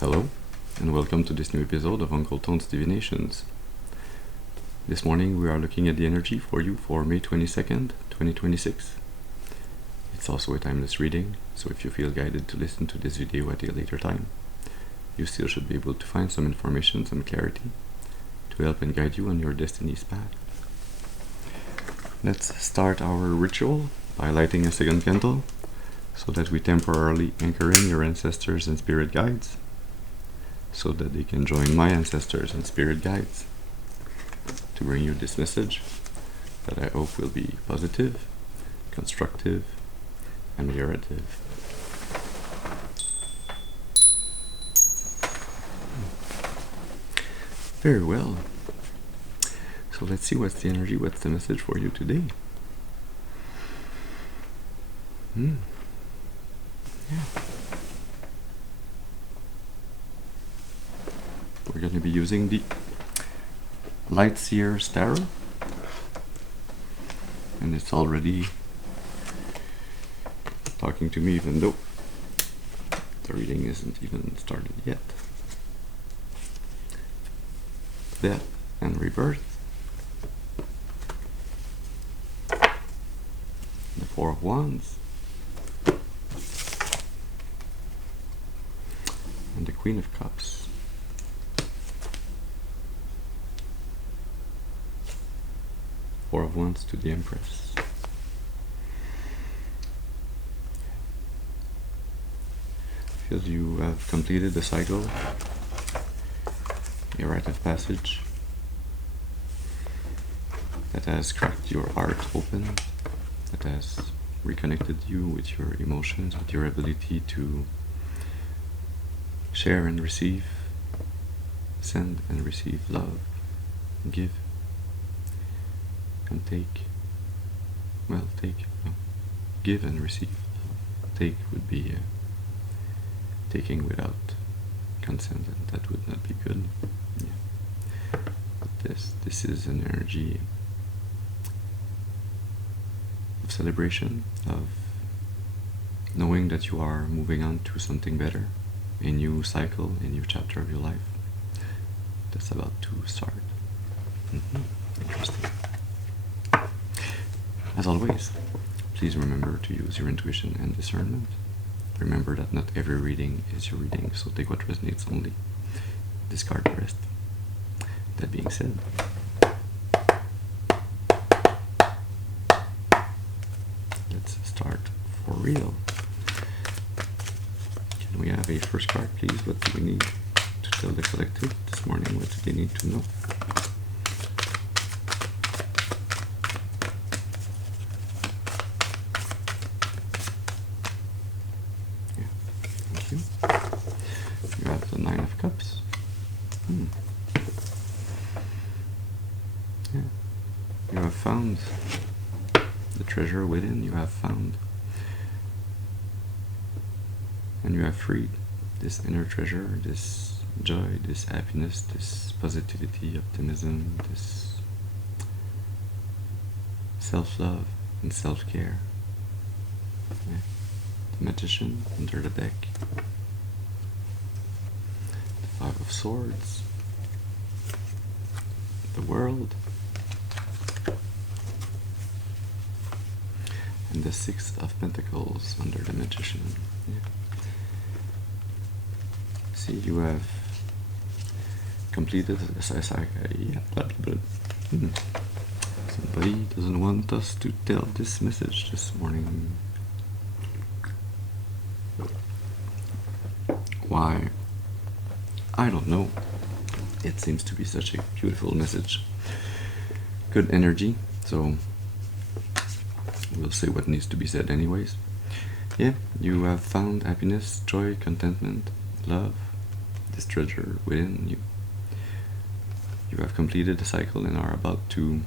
Hello, and welcome to this new episode of Uncle Tone's Divinations. This morning we are looking at the energy for you for May 22nd, 2026. It's also a timeless reading, so if you feel guided to listen to this video at a later time, you still should be able to find some information, some clarity, to help and guide you on your destiny's path. Let's start our ritual by lighting a second candle, so that we temporarily anchor in your ancestors and spirit guides, so that they can join my ancestors and spirit guides to bring you this message that I hope will be positive, constructive, ameliorative. Very well. So let's see what's the energy, what's the message for you today. Yeah. We're going to be using the LightSeer Tarot, and it's already talking to me even though the reading isn't even started yet. Death and rebirth. The Four of Wands. And the Queen of Cups. Four of Wands to the Empress. Feel you have completed the cycle, a rite of passage that has cracked your heart open, that has reconnected you with your emotions, with your ability to share and receive, send and receive love, give and take. Well, give and receive. Take would be taking without consent, and that would not be good. Yeah. But this is an energy of celebration, of knowing that you are moving on to something better, a new cycle, a new chapter of your life that's about to start. Interesting. As always, please remember to use your intuition and discernment. Remember that not every reading is your reading, so take what resonates only. Discard the rest. That being said, let's start for real. Can we have a first card, please? What do we need to tell the collective this morning? What do they need to know? You have the Nine of Cups. Yeah. You have found the treasure within. You have found and you have freed this inner treasure, this joy, this happiness, this positivity, optimism, this self-love and self-care. Yeah. The Magician under the deck. Five of Swords, the World, and the Six of Pentacles under the Magician. Yeah. See, you have completed the cycle. Yeah, blah, blah, blah. Somebody doesn't want us to tell this message this morning. Why? I don't know. It seems to be such a beautiful message. Good energy, so we'll say what needs to be said anyways. Yeah, you have found happiness, joy, contentment, love, this treasure within you. You have completed the cycle and are about to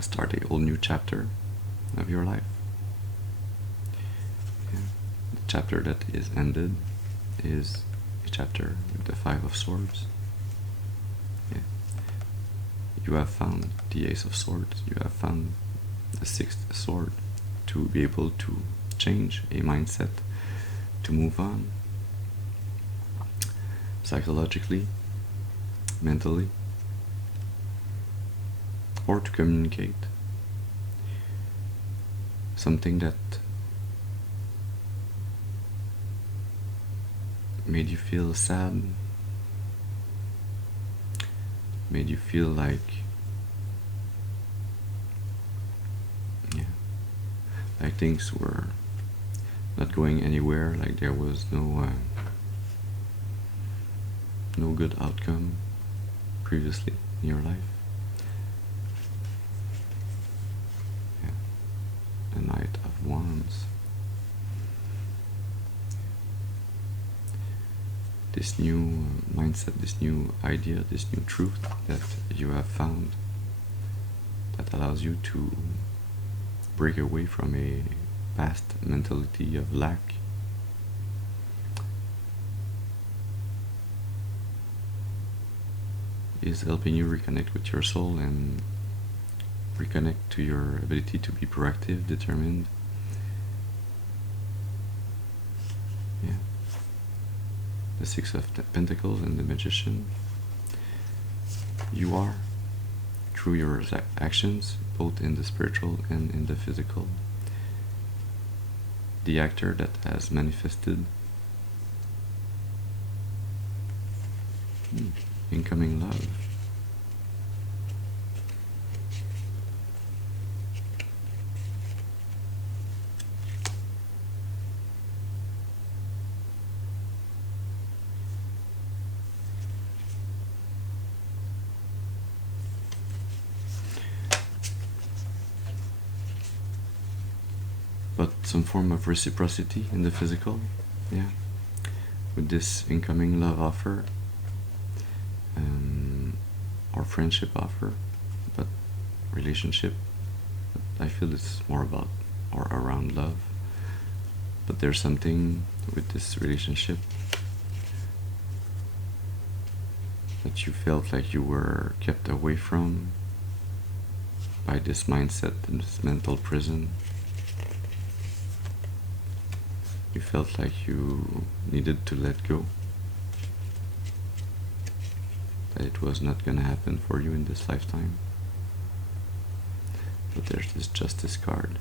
start a whole new chapter of your life. Yeah. The chapter that is ended is a chapter with the Five of Swords. Yeah. You have found the Ace of Swords. You have found the Sixth Sword to be able to change a mindset, to move on, psychologically, mentally, or to communicate. Something that made you feel sad, made you feel like, like things were not going anywhere, like there was no good outcome previously in your life. Yeah. The Knight of Wands. This new mindset, this new idea, this new truth that you have found that allows you to break away from a past mentality of lack. Is helping you reconnect with your soul and reconnect to your ability to be proactive, determined. Yeah. The Six of Pentacles and the Magician. You are, through your actions, both in the spiritual and in the physical, the actor that has manifested incoming love. But some form of reciprocity in the physical, yeah, with this incoming love offer, or friendship offer, but relationship. I feel it's more about or around love. But there's something with this relationship that you felt like you were kept away from by this mindset and this mental prison. You felt like you needed to let go, that it was not going to happen for you in this lifetime. But there's this Justice card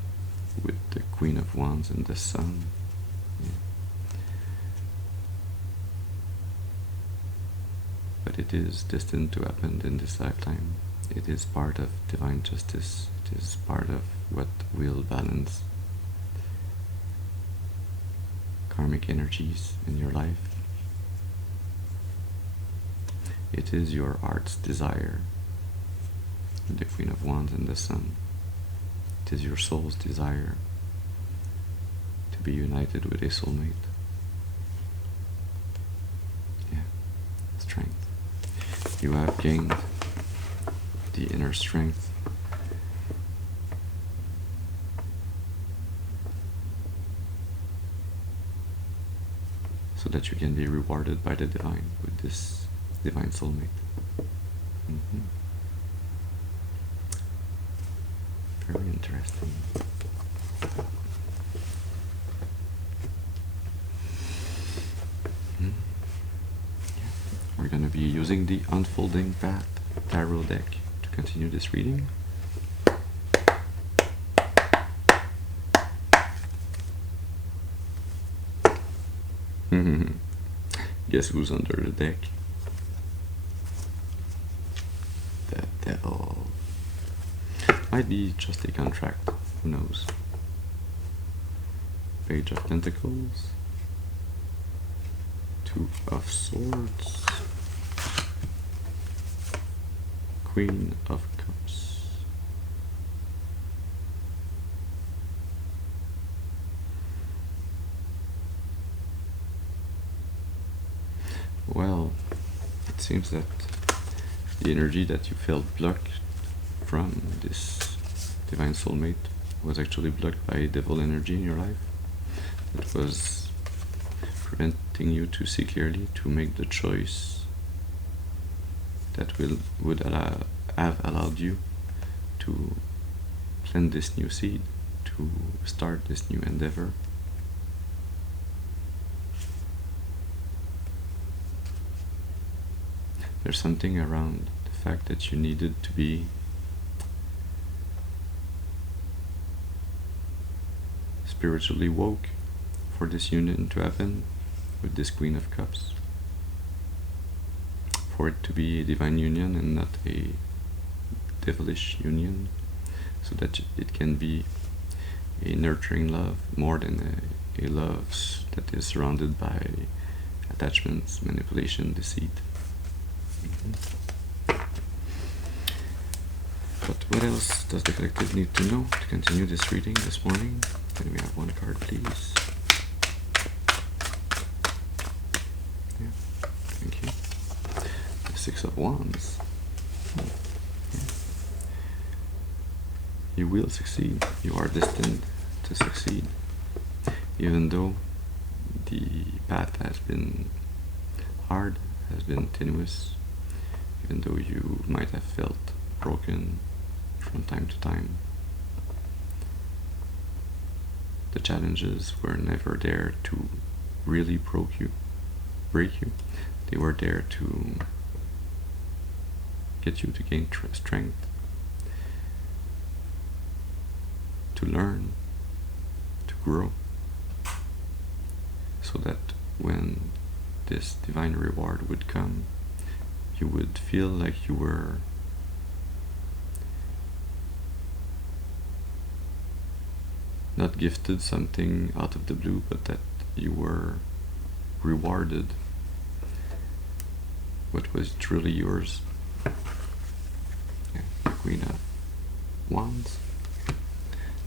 with the Queen of Wands and the Sun. Yeah. But it is destined to happen in this lifetime. It is part of divine justice. It is part of what will balance karmic energies in your life. It is your heart's desire, the Queen of Wands and the Sun. It is your soul's desire to be united with a soulmate. Yeah, strength. You have gained the inner strength so that you can be rewarded by the divine with this divine soulmate. Very interesting. Yeah. We're going to be using the Unfolding Path Tarot deck to continue this reading. Guess who's under the deck? The Devil. Might be just a contract, who knows? Page of Pentacles, Two of Swords, Queen of Cups. Well, it seems that the energy that you felt blocked from this divine soulmate was actually blocked by devil energy in your life. It was preventing you to see clearly, to make the choice that would have allowed you to plant this new seed, to start this new endeavor. There's something around the fact that you needed to be spiritually woke for this union to happen with this Queen of Cups. For it to be a divine union and not a devilish union, so that it can be a nurturing love more than a love that is surrounded by attachments, manipulation, deceit. But what else does the collective need to know to continue this reading this morning? Can we have one card, please? Yeah, thank you. The Six of Wands. Yeah. You will succeed. You are destined to succeed. Even though the path has been hard, has been tenuous, even though you might have felt broken from time to time, the challenges were never there to really break you. They were there to get you to gain strength, to learn, to grow, so that when this divine reward would come, you would feel like you were not gifted something out of the blue, but that you were rewarded what was truly yours. Yeah, the Queen of Wands,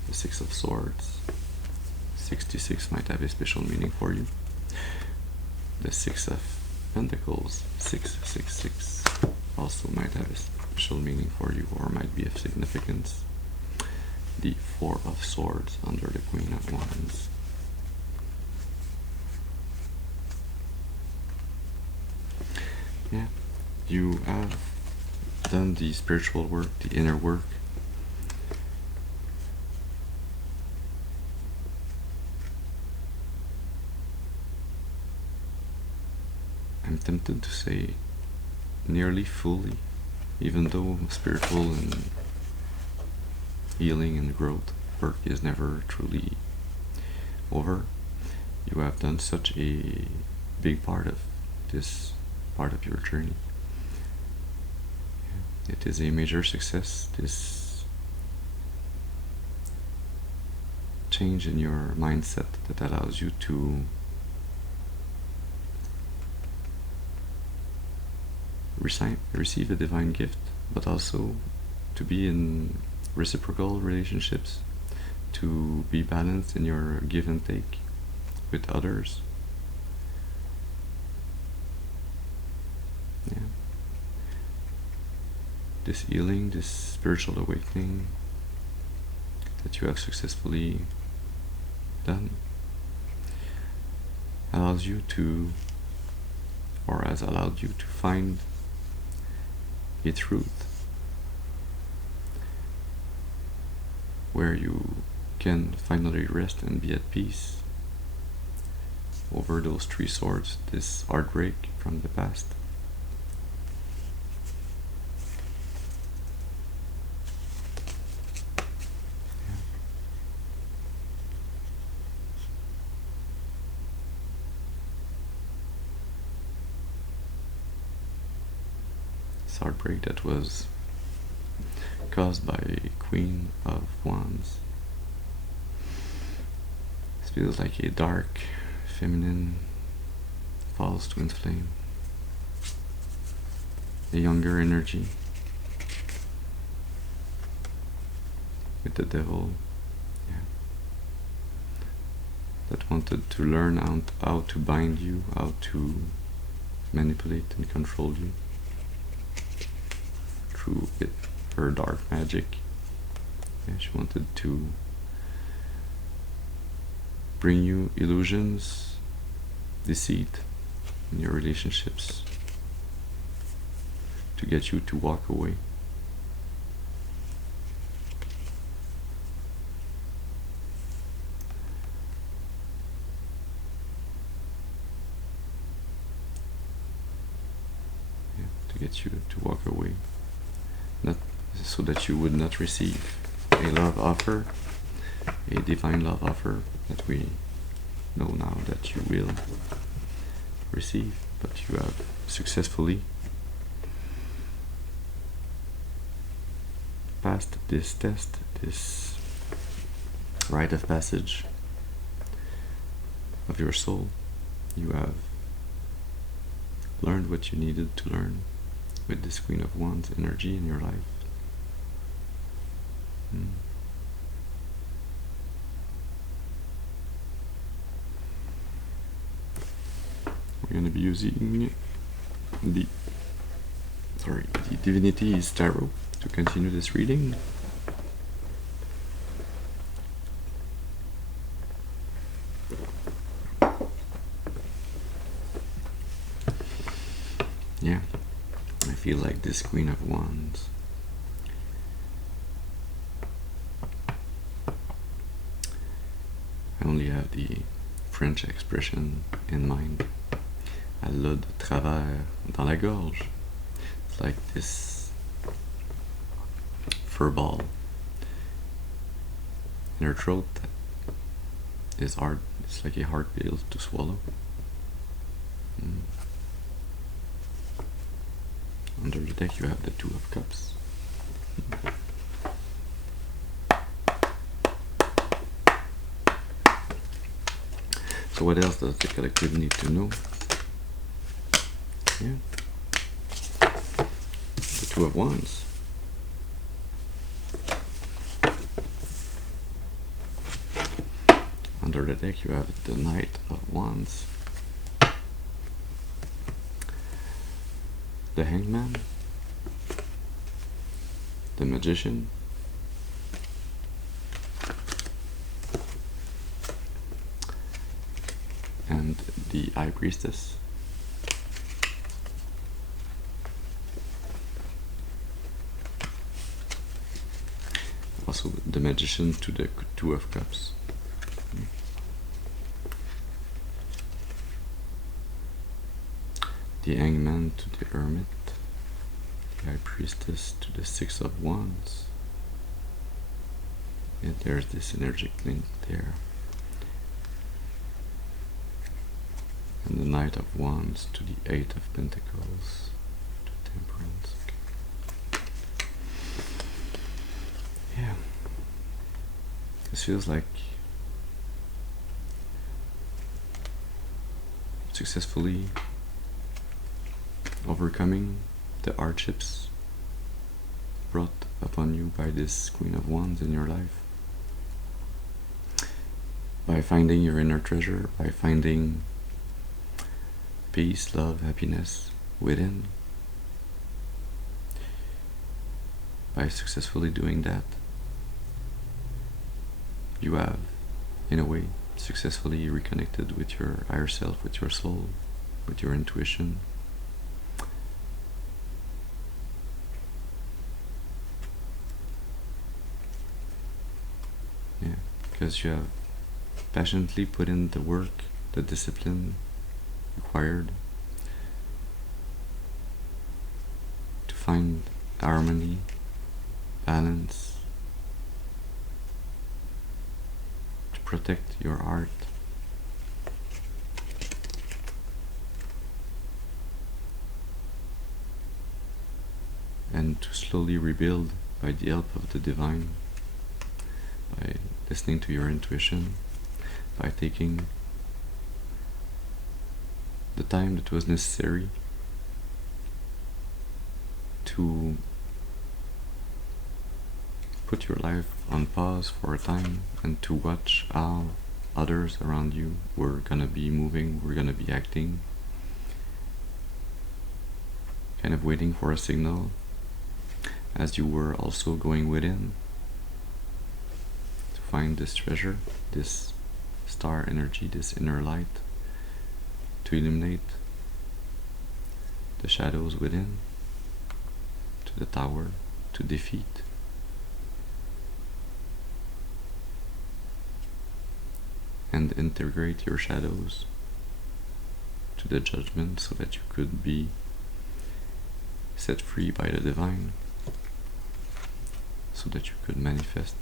the Six of Swords. 66 might have a special meaning for you. The Six of Pentacles, 666, also might have a special meaning for you, or might be of significance. The Four of Swords under the Queen of Wands. Yeah, you have done the spiritual work, the inner work. I'm tempted to say nearly fully, even though spiritual and healing and growth work is never truly over. You have done such a big part of this part of your journey. It is a major success, this change in your mindset that allows you to receive a divine gift, but also to be in reciprocal relationships, to be balanced in your give and take with others. Yeah. This healing, this spiritual awakening that you have successfully done allows you to, or has allowed you to find a truth where you can finally rest and be at peace over those three swords, this heartbreak from the past. This heartbreak that was caused by Queen of Wands. This feels like a dark, feminine, false twin flame. A younger energy with the devil, yeah, that wanted to learn how to bind you, how to manipulate and control you through her dark magic. Yeah, she wanted to bring you illusions, deceit in your relationships, to get you to walk away. Yeah, to get you to walk away, not so that you would not receive a love offer, a divine love offer that we know now that you will receive, but you have successfully passed this test, this rite of passage of your soul. You have learned what you needed to learn with this Queen of Wands energy in your life. We're going to be using the Divinity Tarot to continue this reading. Yeah, I feel like this Queen of Wands I only have the French expression in mind. Elle l'a de travers dans la gorge. It's like this fur ball in her throat that is hard. It's like a hard pill to swallow. Under the deck you have the Two of Cups. So what else does the collective need to know? Yeah. The Two of Wands. Under the deck you have the Knight of Wands. The Hangman. The Magician. And the High Priestess. Also the Magician to the Two of Cups. The Hangman to the Hermit. The High Priestess to the Six of Wands. And there's this energetic link there. And the Knight of Wands to the Eight of Pentacles, to Temperance. Okay. Yeah. This feels like successfully overcoming the hardships brought upon you by this Queen of Wands in your life. By finding your inner treasure, by finding peace, love, happiness within. By successfully doing that, you have, in a way, successfully reconnected with your higher self, with your soul, with your intuition. Yeah, because you have passionately put in the work, the discipline required to find harmony, balance, to protect your art. And to slowly rebuild by the help of the divine, by listening to your intuition, by taking the time that was necessary to put your life on pause for a time and to watch how others around you were gonna be moving, were gonna be acting, kind of waiting for a signal as you were also going within to find this treasure, this star energy, this inner light, to illuminate the shadows within, to the tower, to defeat. And integrate your shadows to the judgment so that you could be set free by the divine, so that you could manifest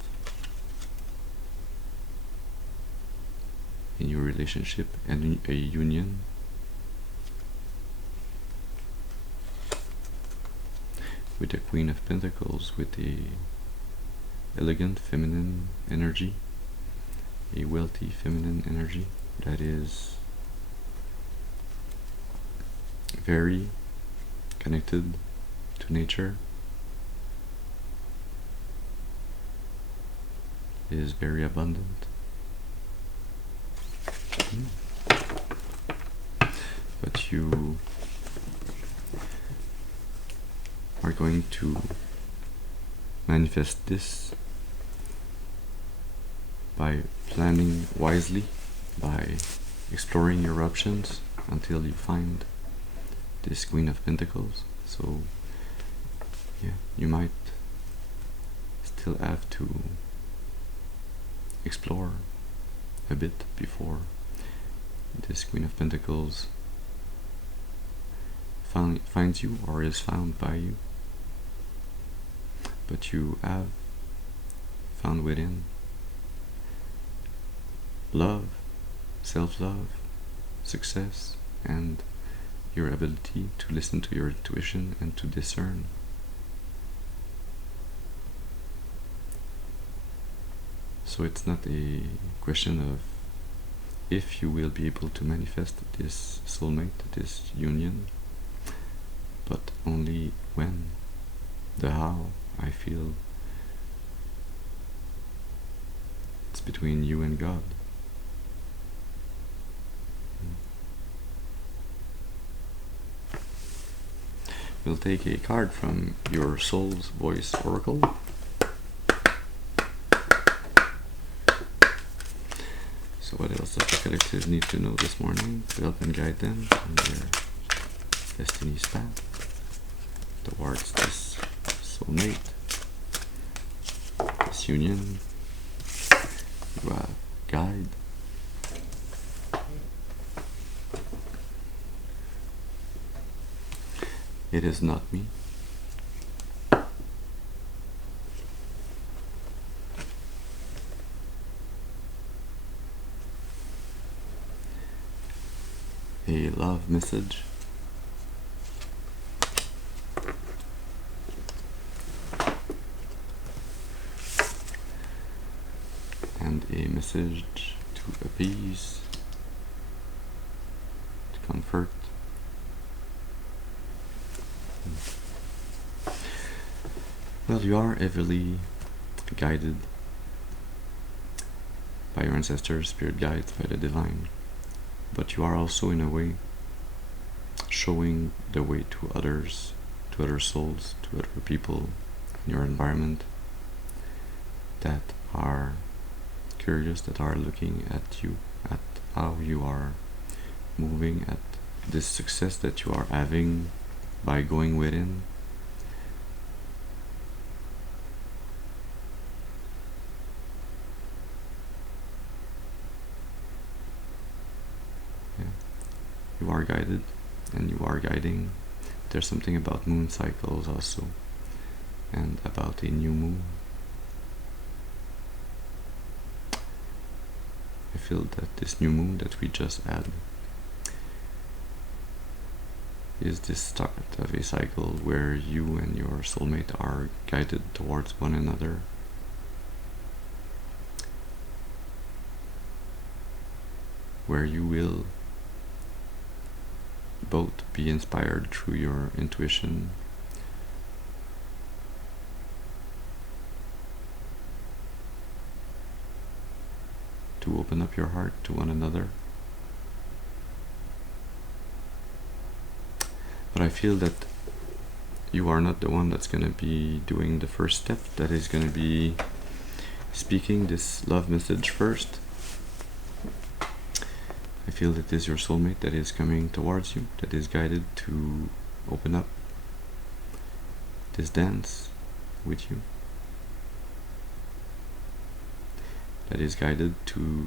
in your relationship and a union with the Queen of Pentacles, with a elegant feminine energy, a wealthy feminine energy that is very connected to nature, is very abundant. But you are going to manifest this by planning wisely, by exploring your options until you find this Queen of Pentacles. So yeah, you might still have to explore a bit before this Queen of Pentacles finds you or is found by you. But you have found within love, self-love, success, and your ability to listen to your intuition and to discern. So it's not a question of if you will be able to manifest this soulmate, this union, but only when. The how, I feel, it's between you and God. We'll take a card from your soul's voice oracle. So what else does the collective need to know this morning to help and guide them on their destiny's path towards this soulmate, this union? You have guide. It is not me. A love message. And a message to appease, to comfort. Well, you are heavily guided by your ancestors, spirit guides, by the divine. But you are also, in a way, showing the way to others, to other souls, to other people in your environment that are curious, that are looking at you, at how you are moving, at this success that you are having by going within. You are guided and you are guiding. There's something about moon cycles also, and about a new moon. I feel that this new moon that we just had is the start of a cycle where you and your soulmate are guided towards one another. Where you will both be inspired through your intuition, to open up your heart to one another. But I feel that you are not the one that's going to be doing the first step, that is going to be speaking this love message first. I feel that it is your soulmate that is coming towards you, that is guided to open up this dance with you, that is guided to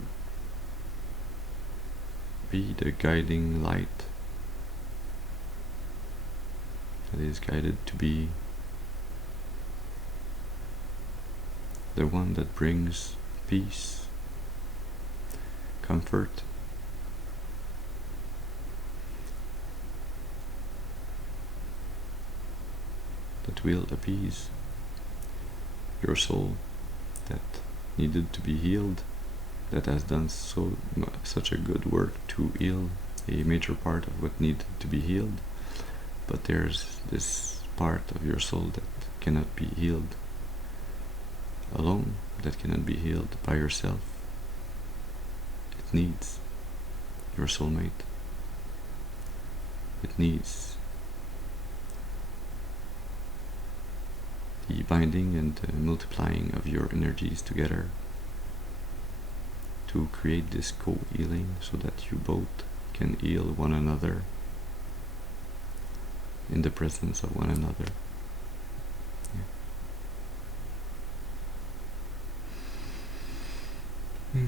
be the guiding light, that is guided to be the one that brings peace, comfort, that will appease your soul that needed to be healed, that has done such a good work to heal a major part of what needed to be healed, but there's this part of your soul that cannot be healed alone, that cannot be healed by yourself. It needs your soulmate. It needs the binding and the multiplying of your energies together to create this co-healing, so that you both can heal one another in the presence of one another. Is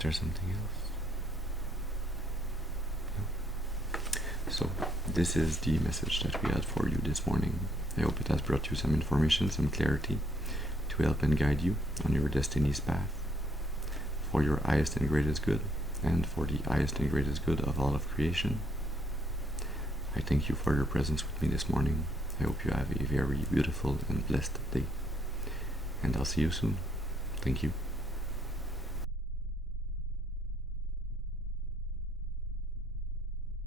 there something else? No. So, this is the message that we had for you this morning. I hope it has brought you some information, some clarity to help and guide you on your destiny's path for your highest and greatest good, and for the highest and greatest good of all of creation. I thank you for your presence with me this morning. I hope you have a very beautiful and blessed day, and I'll see you soon. Thank you.